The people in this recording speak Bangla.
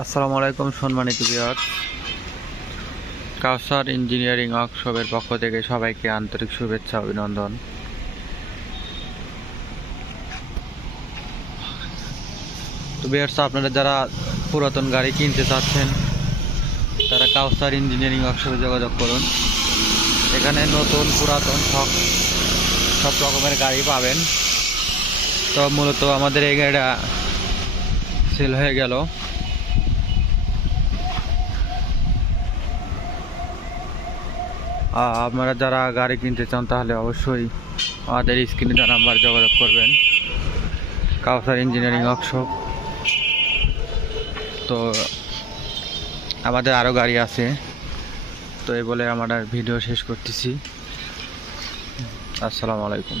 আসসালামু আলাইকুম সম্মানিত ভিউয়ার্স, কাউসার ইঞ্জিনিয়ারিং ওয়ার্কশপের পক্ষ থেকে সবাইকে আন্তরিক শুভেচ্ছা অভিনন্দন। তো ভিউয়ার্স, আপনারা যারা পুরাতন গাড়ি কিনতে চাচ্ছেন তারা কাউসার ইঞ্জিনিয়ারিং ওয়ার্কশপে যোগাযোগ করুন। এখানে নতুন পুরাতন সব রকমের গাড়ি পাবেন। তো মূলত আমাদের এই গাড়িটা সেল হয়ে গেল। আপনারা যারা গাড়ি কিনতে চান তাহলে অবশ্যই আমাদের স্ক্রিনে দেওয়া নাম্বার যোগাযোগ করবেন। কাউসার ইঞ্জিনিয়ারিং ওয়ার্কশপ। তো আমাদের আরও গাড়ি আছে। তো এই বলে আমরা ভিডিও শেষ করতেছি। আসসালামু আলাইকুম।